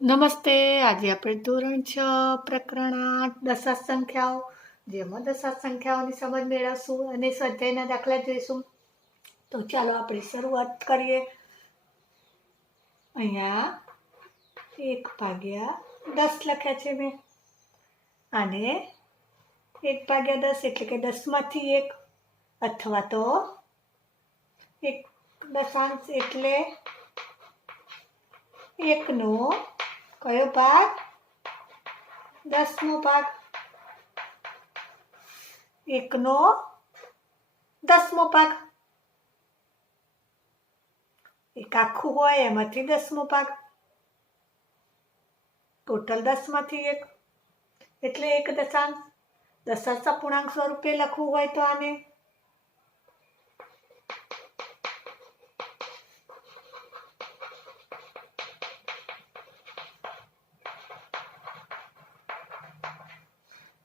નમસ્તે. આજે આપણે ધોરણ 6 પ્રકરણ 8 દશાંશ સંખ્યાઓ જેમાં દશાંશ સંખ્યાઓની સમજ મેળવશું અને સ્વાધ્યાયના દાખલા જોઈશું. તો ચાલો આપણે શરૂઆત કરીએ. અહીંયા 1/10 લખ્યા છે મેં. આને 1/10 એટલે કે 10માંથી 1 અથવા તો 1 દશાંશ એટલે 1નો કયો ભાગ? 10મો ભાગ. 1નો 10મો ભાગ. એક આખું હોય એમાંથી 10મો ભાગ. ટોટલ 10માંથી 1 એટલે 1 દશાંશ. દશાંશ અપૂર્ણાંક સ્વરૂપે લખવું હોય તો આને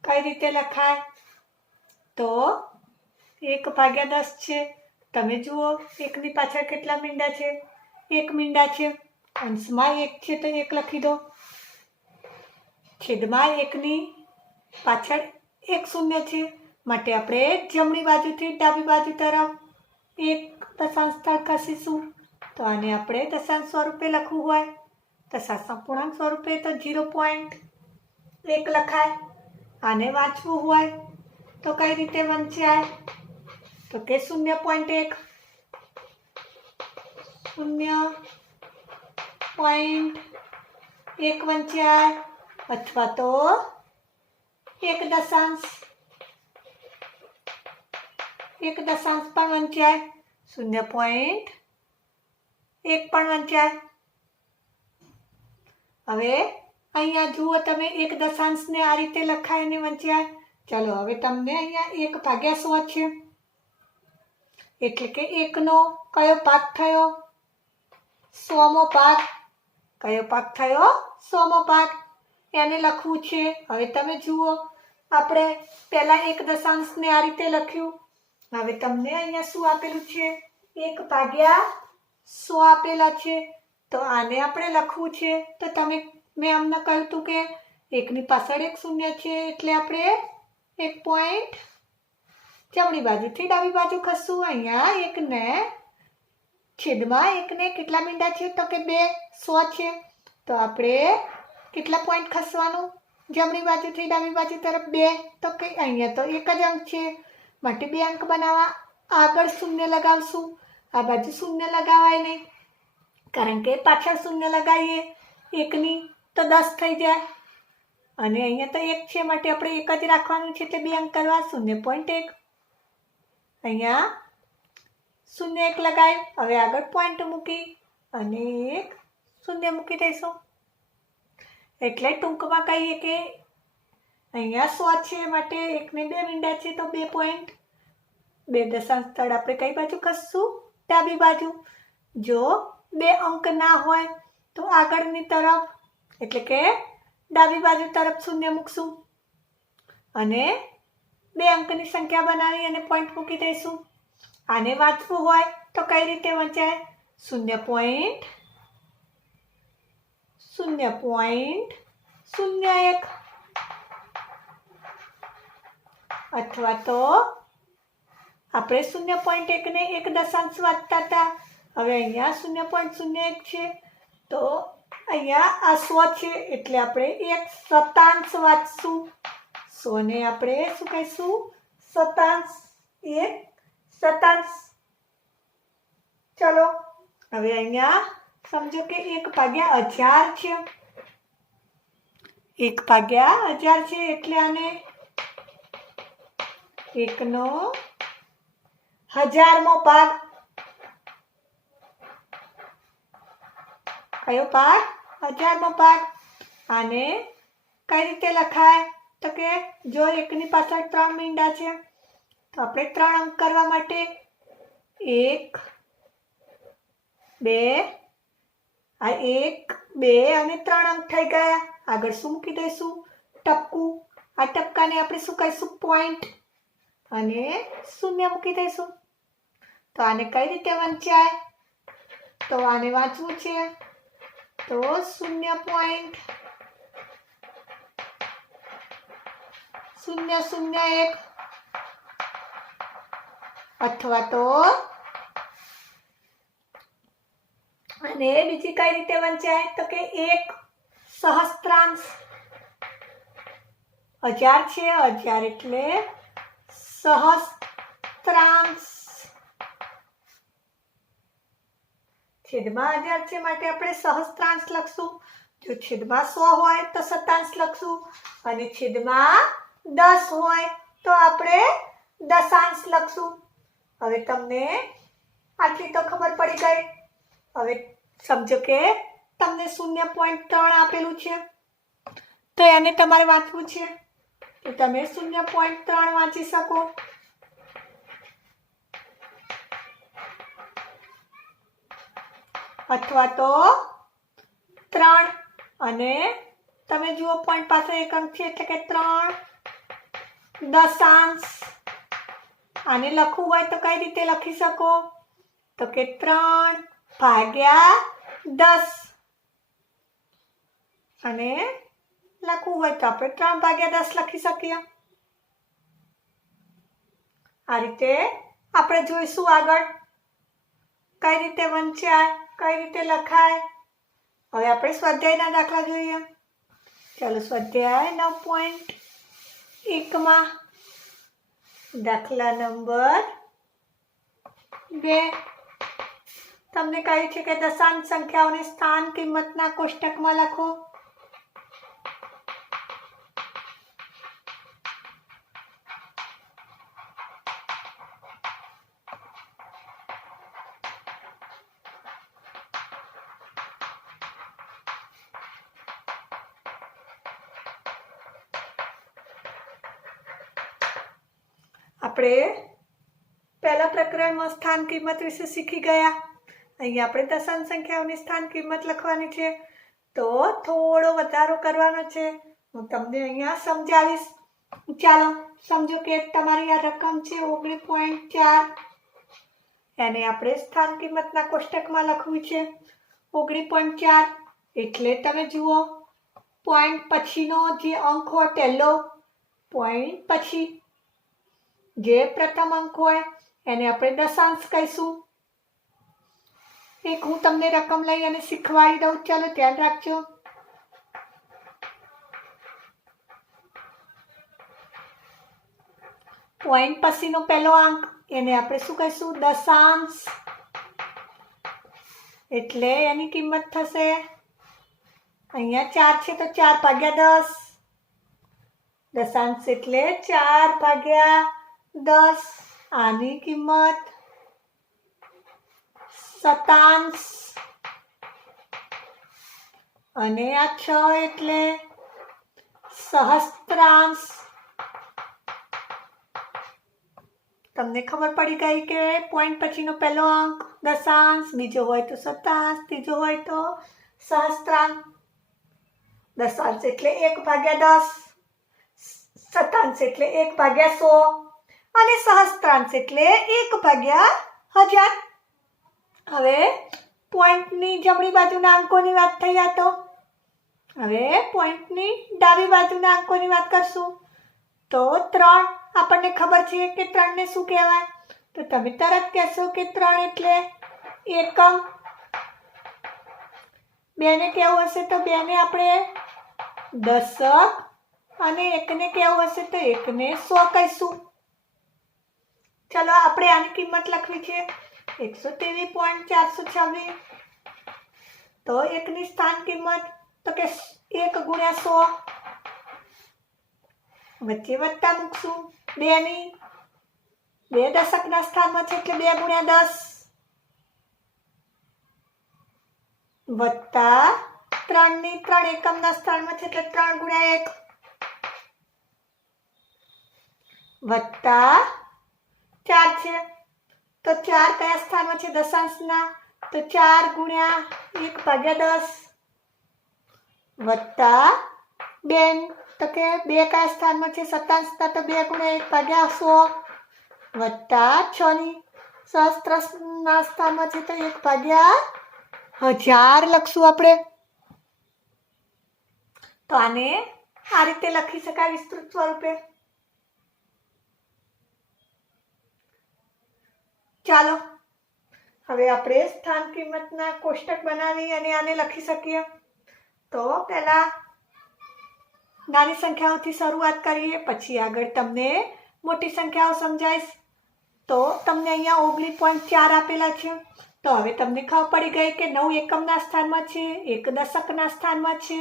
કઈ રીતે લખાય? તો 1/10 છે. તમે જુઓ 1ની પાછળ કેટલા મીંડા છે? 1 મીંડા છે. અંશમાં 1 છે તો 1 લખી દો. છેદમાં 1ની પાછળ 1 શૂન્ય છે માટે આપણે જમણી બાજુથી ડાબી બાજુ તરફ 1 દશાંશ સ્થળ ખસીશું. તો આને આપણે દશાંશ સ્વરૂપે લખવું હોય, દશાંશ અપૂર્ણાંક સ્વરૂપે તો 0.1 લખાય. આને વાંચવું હોય તો કઈ રીતે વંચાય? તો કે 0.1 વંચાય અથવા તો 1 દશાંશ પણ વંચાય, 0.1 પણ વંચાય. હવે અહીંયા જુઓ તમે 1 દશાંશને આ રીતે લખાય અને વંચાય. ચાલો હવે તમને અહીંયા 1/100 છે એટલે કે 1નો કયો ભાગ થયો? 100મો ભાગ. કયો ભાગ થયો? 100મો ભાગ. એને લખવું છે. હવે તમે જુઓ આપણે પહેલા 1 દશાંશને આ રીતે લખ્યું. હવે તમને અહીંયા શું આપેલું છે? 1/100 આપેલા છે. તો આને આપણે લખવું છે. તો તમે મેં અમને કહ્યું હતું કે 1ની પાછળ 1 શૂન્ય છે એટલે આપણે 1 પોઈન્ટ જમણી બાજુથી ડાબી બાજુ ખસશું. અહીંયા 1ને છેદમાં 1ને કેટલા મીંડા છે? તો કે 2. 100 છે તો આપણે કેટલા પોઈન્ટ ખસવાનું? જમણી બાજુથી ડાબી બાજુ તરફ 2. તો કે અહીંયા તો 1 જ અંક છે માટે 2 અંક બનાવવા. આગળ શૂન્ય લગાવશું. આ બાજુ શૂન્ય લગાવાય નહીં કારણ કે પાછળ શૂન્ય લગાવીએ 1ની તો 10 થઈ જાય અને અહીંયા તો 1 છે માટે આપણે 1 જ રાખવાનું છે એટલે 2 અંક કરવા. 0.1 અહીંયા 0.1 લગાવી. હવે આગળ પોઈન્ટ મૂકી અને 1 શૂન્ય મૂકી દઈશું. એટલે ટૂંકમાં કહીએ કે અહીંયા 100 છે માટે 1ને 2 મીંડા છે તો 2 પોઈન્ટ. 2 દશાંશ સ્થળ આપણે કઈ બાજુ ખસશું? ડાબી બાજુ. જો 2 અંક ના હોય તો આગળની તરફ એટલે કે ડાબી બાજુ તરફ શૂન્ય મૂકશું અને 2 અંકની સંખ્યા બનાવી અને પોઈન્ટ મૂકી દઈશું. આને વાંચવું હોય તો કઈ રીતે વંચાય? 0.01 અથવા તો આપણે 0.1ને 1 દશાંશ વાંચતા હતા. હવે અહીંયા 0.01 છે તો અહીંયા આ 100 છે એટલે આપણે 1 શતાંશ વાંચશું. 100ને આપણે શું કહીશું? શતાંશ. 1 શતાંશ. ચલો હવે અહીંયા સમજો કે 1/1000 છે. 1/1000 છે એટલે આને 1નો 1000મો ભાગ. કયો ભાગ? 1000મો ભાગ. આને કઈ રીતે લખાય? તો કે જો 1ની પાછળ 3 મીંડા છે તો આપણે 3 અંક કરવા માટે 1 2 આ 1 2 અને 3 અંક થઈ ગયા. આગળ શું મૂકી દઈશું? ટપકું. આ ટપકાને આપણે શું કહીશું? પોઈન્ટ. અને શૂન્ય મૂકી દઈશું. તો આને કઈ રીતે વંચાય? તો આને વાંચવું છે તો 0.001 અથવા તો અને બીજી કઈ રીતે વંચાય તો કે 1 સહસ્ત્રાંશ 1000 છે 1000 એટલે સહસ્ત્રાંશ છેદમાં 1000 છે માટે આપણે સહસ્ત્રાંશ લખશું જો છેદમાં 100 હોય તો શતાંશ લખશું અને છેદમાં 10 હોય તો આપણે દશાંશ લખશું હવે તમને આટલી તો ખબર પડી ગઈ હવે સમજો કે તમને 0.3 આપેલું છે તો એને તમારે વાંચવું છે તો તમે 0.3 વાંચી શકો અથવા તો 3 અને તમે જુઓ પોઈન્ટ પાસે એક અંક છે એટલે કે 3 દશાંશ આને લખવું હોય તો કઈ રીતે લખી શકો તો કે 3 ભાગ્યા 10 અને લખવું હોય તો આપણે 3 ભાગ્યા 10 લખી શકીએ આ રીતે આપણે જોઈશું આગળ કઈ રીતે વંચાય કઈ રીતે લખાય હવે આપણે સ્વાધ્યાયના દાખલા જોઈએ ચાલો સ્વાધ્યાય 9.1 માં દાખલા નંબર 2 તમને કહ્યું છે કે દશાંશ સંખ્યાઓને સ્થાન કિંમતના કોષ્ટકમાં લખો આપણે પહેલા પ્રકરણમાં સ્થાન કિંમત વિશે શીખી ગયા અહીંયા આપણે દશાંશ સંખ્યાઓની સ્થાન કિંમત લખવાની છે તો થોડો વધારો કરવાનો છે હું તમને અહીંયા સમજાવીશ ચાલો સમજો કે તમારી આ રકમ છે 19.4 એને આપણે સ્થાન કિંમતના કોષ્ટકમાં લખવું છે 19.4 એટલે તમે જુઓ પોઈન્ટ પછીનો જે અંક હોય પહેલો પોઈન્ટ પછી જે પ્રથમ અંક હોય એને આપણે દશાંશ કહીશું એક હું તમને રકમ લઈ અને શીખવાડી દઉં ચાલો ધ્યાન રાખજો પોઈન્ટ પછીનો પહેલો અંક એને આપણે શું કહીશું દશાંશ એટલે એની કિંમત થશે અહીંયા 4 છે તો 4 ભાગ્યા 10 દશાંશ એટલે 4 ભાગ્યા 10 આની કિંમત શતાંશ અને આ 6 એટલે સહસ્ત્રાંશ તમને ખબર પડી ગઈ કે પોઈન્ટ પછીનો પહેલો અંક દશાંશ બીજો હોય તો શતાંશ ત્રીજો હોય તો સહસ્ત્રાંશ દશાંશ એટલે 1/10 શતાંશ એટલે 1/100 અને સહસ્ત્રાંશ એટલે 1/1000 હવે પોઈન્ટની જમણી બાજુના અંકોની વાત થઈ આ તો હવે પોઈન્ટની ડાબી બાજુના અંકોની વાત કરશું તો 3 આપણને ખબર છે કે 3 ને શું કહેવાય તો તમે તરત કહેશો કે 3 એટલે એકમ 2 ને કેવું હશે તો 2 ને આપણે દશક અને 1 ને કેવું હશે તો 1 ને 100 કહીશું ચલો આપણે આની કિંમત લખવી છે 123.426 તો 1 ની સ્થાન કિંમત તો કે 1 ગુણ્યા 100 વચ્ચે વત્તા મૂકશું 2 ની 2 દશકના સ્થાનમાં છે એટલે 2 ગુણ્યા 10 વત્તા 3 ની 3 એકમના સ્થાનમાં છે એટલે 3 ગુણ્યા 1 વત્તા 4 છે તો 4 કયા સ્થાનમાં છે દશાંશના તો 4 ગુણ્યા 1/10 વત્તા 2 તો કે 2 કયા સ્થાનમાં છે શતાંશના તો 2 ગુણ્યા 1/100 વત્તા 6 ની સહસ્ત્રાંશના સ્થાનમાં છે તો 1/1000 લખશું આપણે તો આને આ રીતે લખી શકાય વિસ્તૃત સ્વરૂપે. ચાલો હવે આપણે સ્થાન કિંમતના કોષ્ટક બનાવી અને આને લખી શકીએ. તો પહેલા નાની સંખ્યાઓથી શરૂઆત કરીએ, પછી આગળ તમને મોટી સંખ્યાઓ સમજાઈશ. તો તમને અહીંયા 19.4 આપેલા છે. તો હવે તમને ખબર પડી ગઈ કે 9 એકમના સ્થાનમાં છે, 1 દશકના સ્થાનમાં છે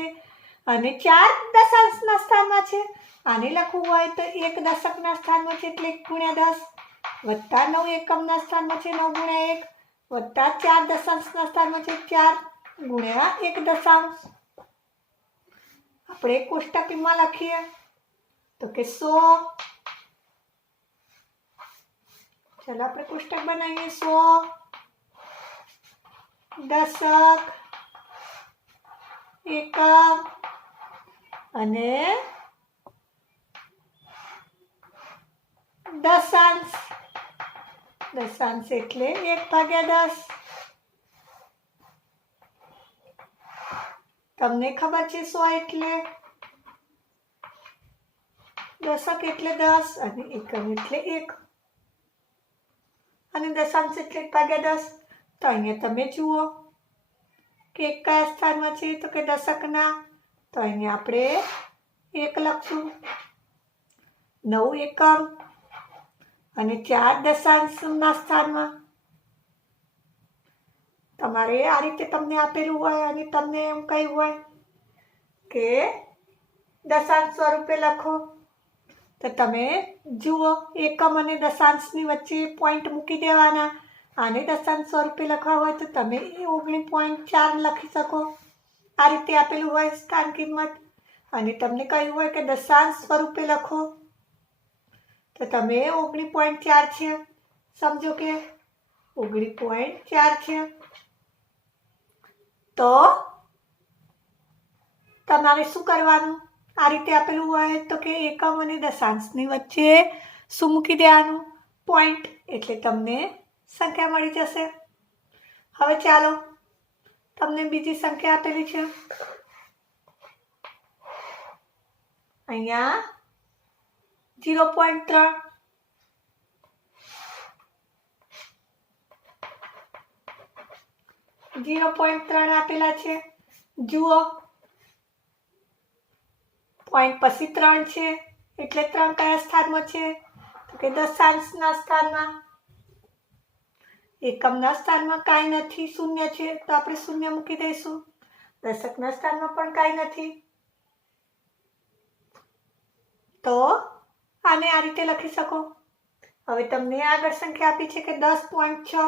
અને 4 દશાંશના સ્થાનમાં છે. આને લખવું હોય તો 1 દશકના સ્થાનમાં છે એટલે 1 × 10 વત્તા 9 એકમના સ્થાનમાં છે 9 × 1 વત્તા 4 દશાંશના સ્થાનમાં છે 4 × 1 દશાંશ. આપણે કોષ્ટકમાં લખીએ તો કે 100. ચાલો આપણે કોષ્ટક બનાવીએ. 100 દશક, એકમ અને દશાંશ. દશાંશ એટલે 1/10. તમને ખબર છે 100 એટલે, દશક એટલે 10 અને એકમ એટલે 1 અને દશાંશ એટલે 1/10. તો અહીંયા તમે જુઓ કે કયા સ્થાનમાં છે તો કે દશકના. તો અહીંયા આપણે 1 લખશું, 9 એકમ અને 4 દશાંશના સ્થાનમાં. તમારે આ રીતે તમને આપેલું હોય અને તમને એમ કહ્યું હોય કે દશાંશ સ્વરૂપે લખો, તો તમે જુઓ એકમ અને દશાંશની વચ્ચે પોઈન્ટ મૂકી દેવાના. આને દશાંશ સ્વરૂપે લખવા હોય તો તમે 19.4 લખી શકો. આ રીતે આપેલું હોય સ્થાન કિંમત. અને તમને કહ્યું હોય કે દશાંશ સ્વરૂપે લખો તો તમે 19.4 છે. સમજો કે 19.4 છે. તો તમારે શું કરવાનું? આ રીતે આપેલું હોય તો કે એકમ અને દશાંશની વચ્ચે શું મૂકી દેવાનું? પોઈન્ટ. એટલે તમને સંખ્યા મળી જશે. હવે ચાલો તમને બીજી સંખ્યા આપેલી છે. અહીંયા 0.3 0.3 આપેલા છે. જુઓ પોઈન્ટ પછી 3 છે એટલે 3 કયા સ્થાનમાં છે તો કે દશાંશના સ્થાનમાં. એકમના સ્થાનમાં કાંઈ નથી, 0 છે તો આપણે 0 મૂકી દઈશું. દશકના સ્થાનમાં પણ કાંઈ નથી. તો આને આ રીતે લખી શકો. હવે તમને આગળ સંખ્યા આપી છે કે 10.6.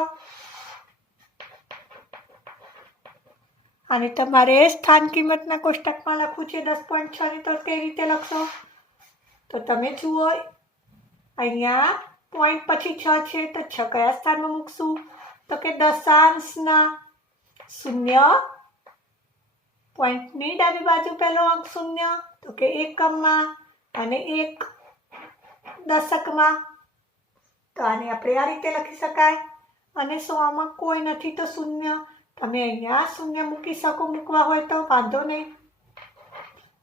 આને તમારે સ્થાન કિંમતના કોષ્ટકમાં લખવું છે 10.6 ની. તો કઈ રીતે લખશો? તો તમે જુઓ અહીંયા પોઈન્ટ પછી 6 છે તો 6 કયા સ્થાનમાં મૂકશું તો કે દશાંશના. 0 પોઈન્ટની ડાબી બાજુ પહેલો અંક 0 તો કે એકમમાં અને 1 દશકમાં. તો આને આપણે આ રીતે લખી શકાય. અને 100માં કોઈ નથી તો 0. તમે અહીંયા 0 મૂકી શકો, મૂકવા હોય તો વાંધો નહીં,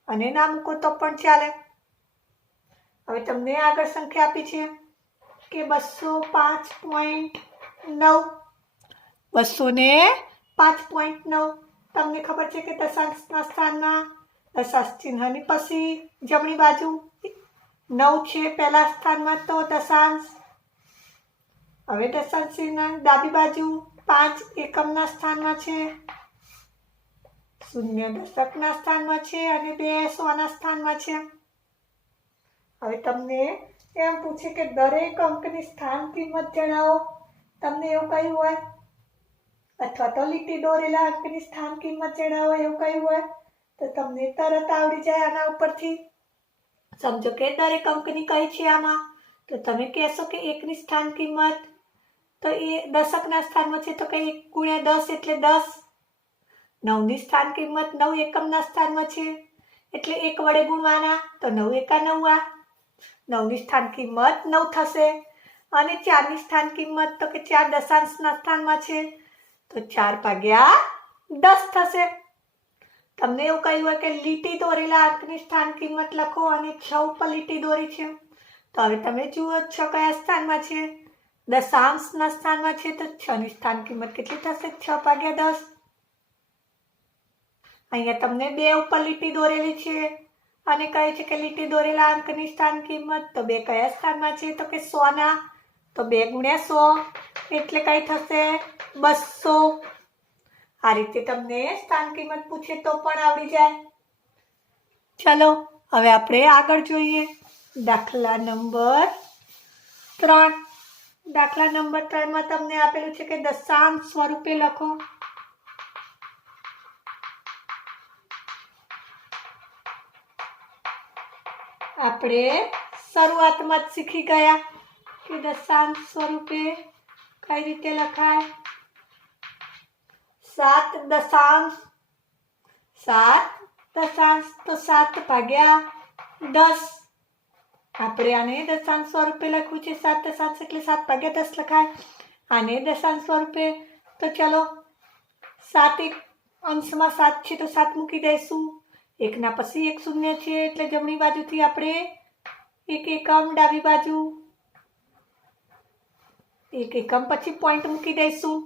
અને ના મૂકો તો પણ ચાલે. હવે તમને આગળ સંખ્યા આપી છે કે 205.9. 205.9. તમને ખબર છે કે દશાંશના સ્થાનમાં દશાંશ ચિહ્નની પછી જમણી બાજુ 9 છે પહેલા સ્થાનમાં તો દશાંશ. હવે દશાંશ ચિહ્ન ડાબી બાજુ 5 એકમના સ્થાનમાં છે, 0 દશકના સ્થાનમાં છે અને 2 100ના સ્થાનમાં છે. હવે તમને એમ પૂછે કે દરેક અંકની સ્થાન કિંમત જણાવો. તમને એવું કહ્યું હોય અથવા તો લીટી દોરેલા અંકની સ્થાન કિંમત જણાવો એવું કહ્યું હોય તો તમને તરત આવડી જાય આના ઉપરથી. સમજો કે દરેક અંકની કઈ છે આમાં, તો તમે કહેશો કે 1 ની સ્થાન કિંમત તો એ દશકના સ્થાનમાં છે તો કે 1 × 10 એટલે 10. 9 ની સ્થાન કિંમત 9 એકમના સ્થાનમાં છે એટલે 1 વડે ગુણવાના તો 9 × 9. 9 ની સ્થાન કિંમત 9 થશે. અને 4 ની સ્થાન કિંમત તો કે 4 દશાંશના સ્થાનમાં છે તો 4/10 થશે. તમને એવું કહ્યું હોય કે લીટી દોરેલા અંકની સ્થાન કિંમત લખો અને 6 ઉપર લીટી દોરી છે, તો હવે તમે જુઓ 6 કયા સ્થાનમાં છે, દશાંશના સ્થાનમાં છે, તો 6 ની સ્થાન કિંમત કેટલી થશે? 6/10. અહીંયા તમને 2 ઉપર લીટી દોરેલી છે અને કહે છે કે લીટી દોરેલા અંકની સ્થાન કિંમત, તો 2 કયા સ્થાનમાં છે? તો કે 100ના, તો 2 ગુણ્યા 100 એટલે કઈ થશે? 200. આ રીતે તમને સ્થાન કિંમત પૂછે તો પણ આવડી જાય. ચલો હવે આપણે આગળ જોઈએ. દાખલા નંબર 3. દાખલા નંબર 3 માં તમને આપેલું છે કે દશાંશ સ્વરૂપે લખો. આપણે શરૂઆતમાં જ શીખી ગયા કે દશાંશ સ્વરૂપે કઈ રીતે લખાય. 7 દશાંશ, 7 દશાંશ તો 7/10. આપણે આને દશાંશ સ્વરૂપે લખવું છે. 7 દશાંશ એટલે 7/10 લખાય. આને દશાંશ સ્વરૂપે તો ચલો 7 એક અંશમાં 7 છે તો 7 મૂકી દઈશું. એકના પછી 1 શૂન્ય છે એટલે જમણી બાજુથી આપણે 1 એકમ, ડાબી બાજુ 1 એકમ પછી પોઈન્ટ મૂકી દઈશું.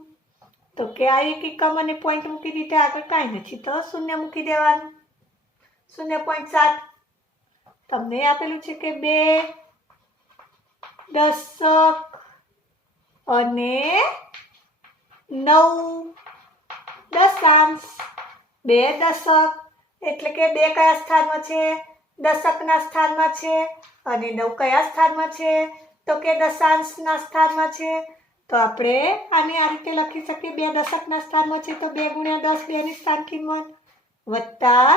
તો કે આ 1 એકમ અને પોઈન્ટ મૂકી દીધા, આગળ કાંઈ નથી તો શૂન્ય મૂકી દેવાનું. 0.7. તમને આપેલું છે કે 2 દશક અને 9 દશાંશ. 2 દશક એટલે કે 2 કયા સ્થાનમાં છે? દશકના સ્થાનમાં છે. અને 9 કયા સ્થાનમાં છે? તો કે દશાંશના સ્થાનમાં છે. તો આપણે આને આ રીતે લખી શકીએ. 2 દશકના સ્થાનમાં છે તો 2 ગુણ્યા 10, 2 ની સ્થાન કિંમત, વત્તા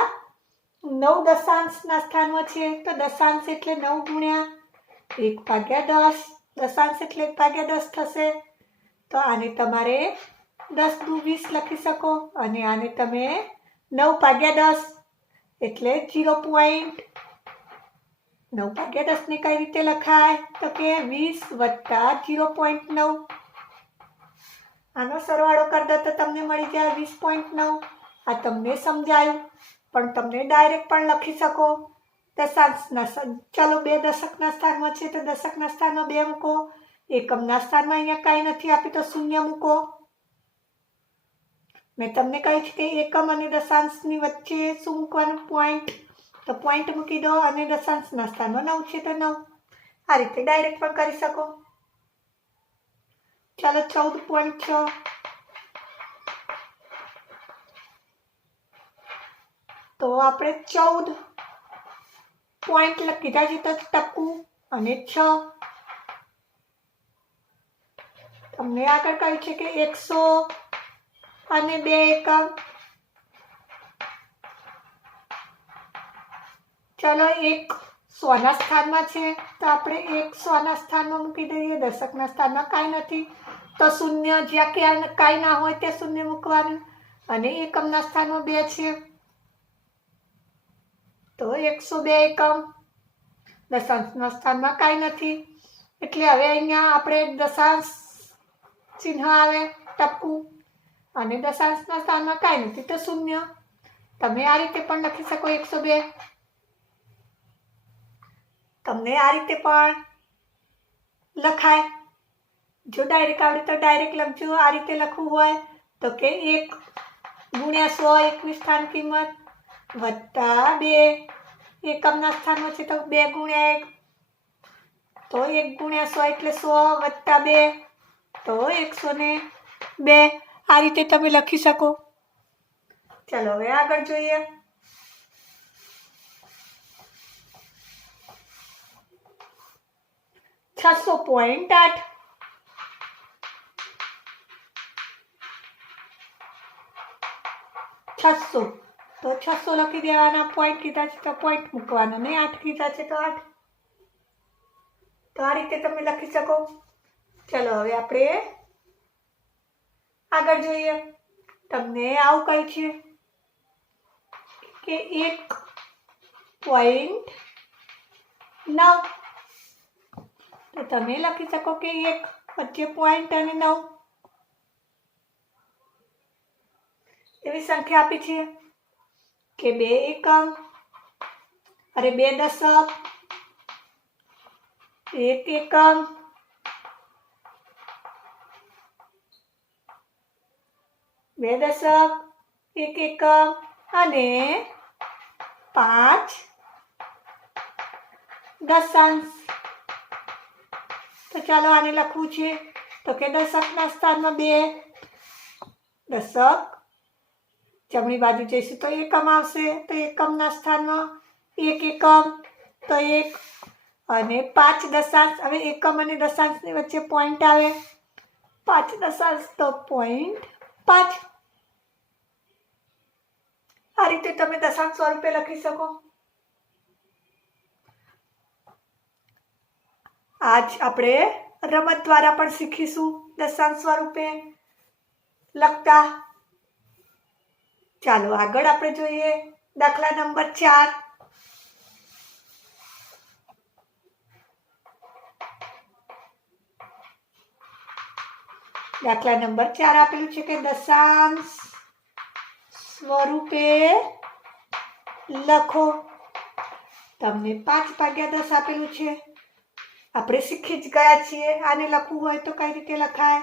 9 દશાંશના સ્થાનમાં છે તો દશાંશ એટલે 9 ગુણ્યા 1/10. દશાંશ એટલે 1/10 થશે. તો આને તમારે 10 દુ 20 લખી શકો અને આને તમે 9/10 એટલે 0.9/10 ને કઈ રીતે લખાય? તો કે 20 વત્તા 0.9. આનો સરવાળો કરી દો તો તમને મળી જાય 20.9. આ તમને સમજાયું, પણ તમને ડાયરેક્ટ પણ લખી શકો. દશાંશના ચલો 2 દશકના સ્થાનમાં છે તો દશકના સ્થાનમાં 2 મૂકો. એકમના સ્થાનમાં અહીંયા કાંઈ નથી આપ્યું તો શૂન્ય મૂકો. મેં તમને કહ્યું છે કે એકમ અને દશાંશની વચ્ચે શું મૂકવાનું? પોઈન્ટ. તો પોઈન્ટ મૂકી દો અને દશાંશના સ્થાનમાં 9 છે તો 9. આ રીતે ડાયરેક્ટ પણ કરી શકો. ચાલો 14.6. તો આપણે 14 પોઈન્ટ લખીધા છે તો ટકું અને 6. તમને આગળ કહ્યું છે કે 100 અને 2 એકમ. ચલો 1 100ના સ્થાનમાં છે તો આપણે 1 100ના સ્થાનમાં મૂકી દઈએ. દશકના સ્થાનમાં કાંઈ નથી તો શૂન્ય, જ્યાં ક્યાં કાંઈ ના હોય ત્યાં શૂન્ય મૂકવાનું. અને એકમના સ્થાનમાં 2 છે તો 102 એકમ. દશાંશના સ્થાનમાં કાંઈ નથી એટલે હવે અહીંયા આપણે દશાંશ ચિહ્ન આવે ટપકું અને દશાંશના સ્થાનમાં કાંઈ નથી તો શૂન્ય. તમે આ રીતે પણ લખી શકો 102. તમને આ રીતે પણ લખાય. જો ડાયરેક્ટ આવડે તો ડાયરેક્ટ લખજો. આ રીતે લખવું હોય તો કે 1 ગુણ્યા 100 એકની સ્થાન કિંમત, વત્તા 2 એકમના સ્થાનમાં છે તો 2 ગુણ્યા 1 તો 1 ગુણ્યા 100 એટલે 100 વત્તા 2 તો 102. આ રીતે તમે લખી શકો. ચાલો હવે આગળ જોઈએ. .8 600 તો 600 લખી દેવાના. પોઈન્ટ કીધા છે તો પોઈન્ટ મૂકવાનો, નહીં 8 કીધા છે તો 8. તો આ રીતે તમે લખી શકો. ચલો હવે આપણે આગળ જોઈએ. તમને આવું કહ્યું છે કે 1.9 તો તમે લખી શકો કે 1 વચ્ચે પોઈન્ટ અને 9 એવી સંખ્યા આપી છે કે 2 એકમ, અરે 2 દશક, 1 એકમ, 2 દશક, 1 એકમ અને 5 દશાંશ. તો ચાલો આને લખવું છે તો કે દશકના સ્થાનમાં 2 દશક, જમણી બાજુ જઈશું તો એકમ આવશે તો એકમના સ્થાનમાં 1 એકમ તો 1 અને 5 દશાંશ. હવે એકમ અને દશાંશની વચ્ચે પોઈન્ટ આવે 5 દશાંશ તો 0.5. આ રીતે તમે દશાંશ સ્વરૂપે લખી શકો. આજ આપણે રમત દ્વારા પણ શીખીશું દશાંશ સ્વરૂપે લખતા. ચાલો આગળ આપણે જોઈએ દાખલા નંબર 4. દાખલા નંબર 4 આપેલું છે કે દશાંશ સ્વરૂપે લખો. તમને 5/10 આપેલું છે. આપણે શીખી જ ગયા છીએ. આને લખવું હોય તો કઈ રીતે લખાય?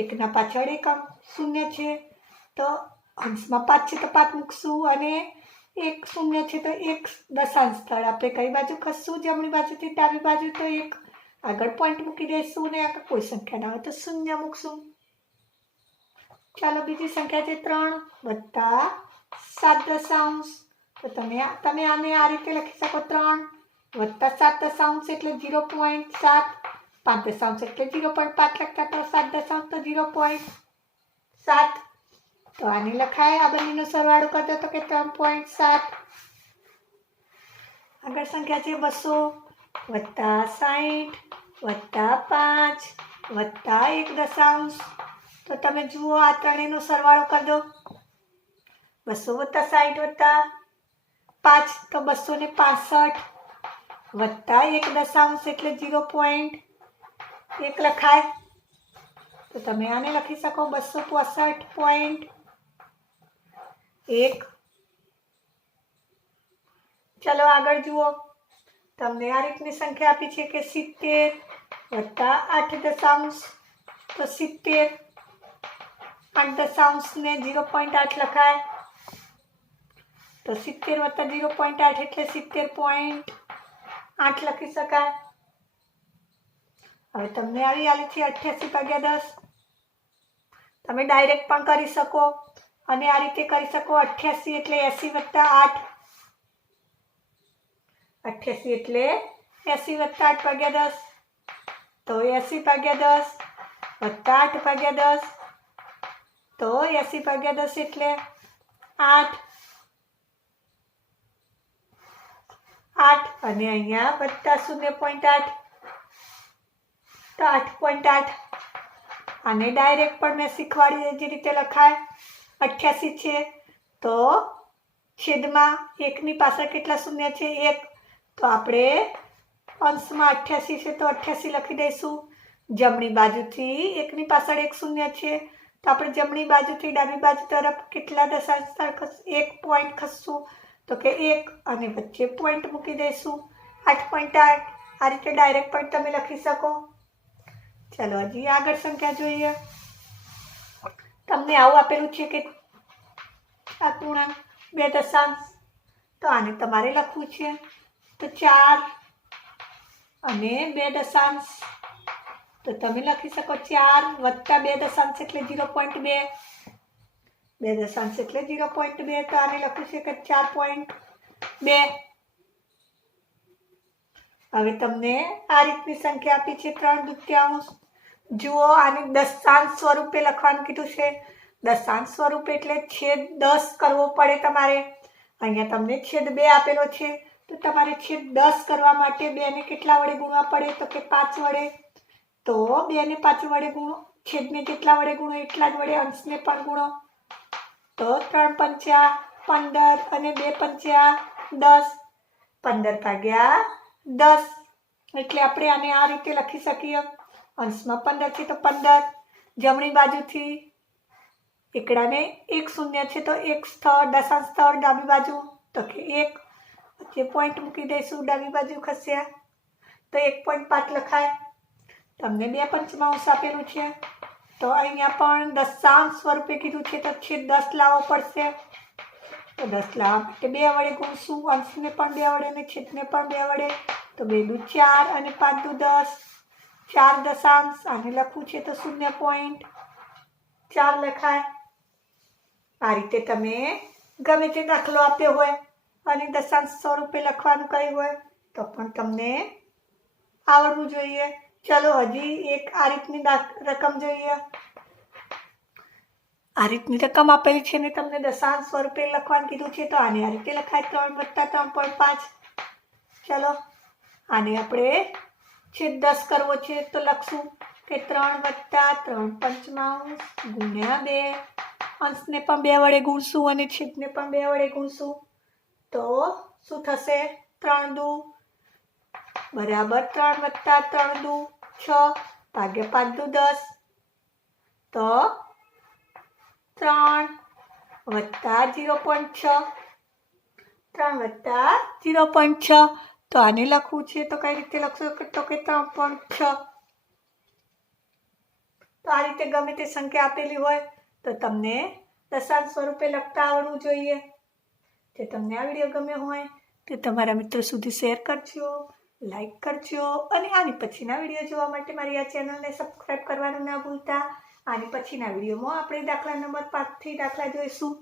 1 ના પાછળ એકમ 0 છે તો અંશમાં 5 છે તો 5 મૂકશું અને 1 0 છે તો 1 દશાંશ સ્થળ આપણે કઈ બાજુ ખસશું? જમણી બાજુથી ડાબી બાજુ. તો 1 આગળ પોઈન્ટ મૂકી દઈશું ને આગળ કોઈ સંખ્યા ના હોય તો 0 મૂકશું. ચાલો બીજી સંખ્યા છે 3 + 7 દશાંશ. તો તમે આને આ રીતે લખી શકો 3 + 7 દશાંશ એટલે 0.7, 5 દશાંશ એટલે 0.5 લખતા તો 7 દશાંશ તો 0.7. તો આને લખાય. આ બંનેનો સરવાળો કરતો તો કે 3.7. આગળ સંખ્યા છે 200 + 60 + 5 + 1 દશાંશ. તો તમે જુઓ આ ત્રણેયનો સરવાળો કરી દો. 200 + 60 + 5 તો 265 + 1 દશાંશ એટલે 0.1 લખાય. તો તમે આને લખી શકો 265.1. ચલો આગળ જુઓ. તમને આ રીતની સંખ્યા આપી છે કે 70 + 8 દશાંશ. તો 70 8 દશાંશને 0.8 લખાય. તો 70 + 0.8 એટલે 70.8 લખી શકાય. હવે તમને આવી આલી છે 88/10. તમે ડાયરેક્ટ પણ કરી શકો અને આ રીતે કરી શકો. 88 એટલે 80 + 8. 88 એટલે 80 + 8/10. તો 80/10 + 8/10 તો 80/10 એટલે 8 અને અહીંયા +0.8 તો 8.8. આને ડાયરેક્ટ પણ મેં શીખવાડી જે રીતે લખાય. 88 છે તો છેદમાં 1ની પાછળ કેટલા શૂન્ય છે? 1. તો આપણે અંશમાં 88 છે તો 88 લખી દઈશું. જમણી બાજુથી 1ની પાછળ 1 શૂન્ય છે તો આપણે જમણી બાજુથી ડાબી બાજુ તરફ કેટલા દશાંશ સ્થળ 1 પોઈન્ટ ખસશું તો કે 1 અને વચ્ચે પોઈન્ટ મૂકી દઈશું 8.8. આ રીતે ડાયરેક્ટ પણ તમે લખી શકો. ચલો હજી આગળ સંખ્યા જોઈએ. તમને આવું આપેલું છે કે આ પૂર્ણાંક 2 દશાંશ. તો આને તમારે લખવું છે તો 4 અને 2 દશાંશ. તો તમે લખી શકો 4 + 2 દશાંશ એટલે 0.2. 2 દશાંશ એટલે 0.2. તો આને લખ્યું છે કે 4.2. હવે તમને આ રીતની સંખ્યા આપી છે 3/2. જુઓ આને દશાંશ સ્વરૂપે લખવાનું કીધું છે. દશાંશ સ્વરૂપે એટલે છેદ 10 કરવો પડે તમારે. અહીંયા તમને છેદ 2 આપેલો છે તો તમારે છેદ 10 કરવા માટે 2 ને કેટલા વડે ગુણવા પડે તો કે 5 વડે. તો 2 ને 5 વડે ગુણો. છેદને જેટલા વડે ગુણો એટલા જ વડે અંશને પણ ગુણો. તો 3 પંચા 15 અને 2 પંચા 10. 15/10 એટલે આપણે આને આ રીતે લખી શકીએ. અંશમાં 15 છે તો 15 જમણી બાજુથી એકડાને 1 શૂન્ય છે તો 1 સ્થળ દશાંશ સ્થળ ડાબી બાજુ તો કે 1 જે પોઈન્ટ મૂકી દઈશું ડાબી બાજુ ખસ્યા તો 1.5 લખાય. તમને 2 પંચમાંશ આપેલું છે તો અહીંયા પણ દશાંશ સ્વરૂપે કીધું છે તો છેદ 10 લાવવો પડશે. તો 10 લાવવા માટે 2 વડે ગુણશું. અંશને પણ 2 વડે અને છેદને પણ 2 વડે તો 2 દુ 4 અને 5 દુ 10 4 દશાંશ આને લખવું છે તો 0.4 લખાય. આ રીતે તમે ગમે તે દાખલો આપ્યો હોય અને દશાંશ સ્વરૂપે લખવાનું કહ્યું હોય તો પણ તમને આવડવું જોઈએ. ચલો હજી એક આ રીતની રકમ જોઈએ. આ રીતની રકમ આપેલી છે ને તમને દશાંશ સ્વરૂપે લખવાનું કીધું છે તો આને આ રીતે લખાય 3 + 3.5. ચલો આને આપણે છેદ 10 કરવો છે તો લખશું કે 3 + 3 પંચમાંશ ગુણ્યા 2 અંશને પણ 2 વડે ગુણશું અને છેદને પણ 2 વડે ગુણશું તો શું થશે 3 દુ બરાબર 3 + 3 દુ 6 ભાગ્યા 5 દુ 10 તો 3 + 0.6 3 + 0.6 તો આને લખવું છે તો કઈ રીતે લખશો તો કે 3.6. તો આ રીતે ગમે તે સંખ્યા આપેલી હોય તો તમને દશાંશ સ્વરૂપે લખતા આવડવું જોઈએ. જો તમને આ વિડીયો ગમ્યો હોય તો તમારા મિત્રો સુધી શેર કરજો, લાઈક કરજો અને આની પછીના વિડીયો જોવા માટે મારી આ ચેનલને સબસ્ક્રાઈબ કરવાનું ના ભૂલતા. આની પછીના વિડીયોમાં આપણે દાખલા નંબર 5 થી દાખલા જોઈશું.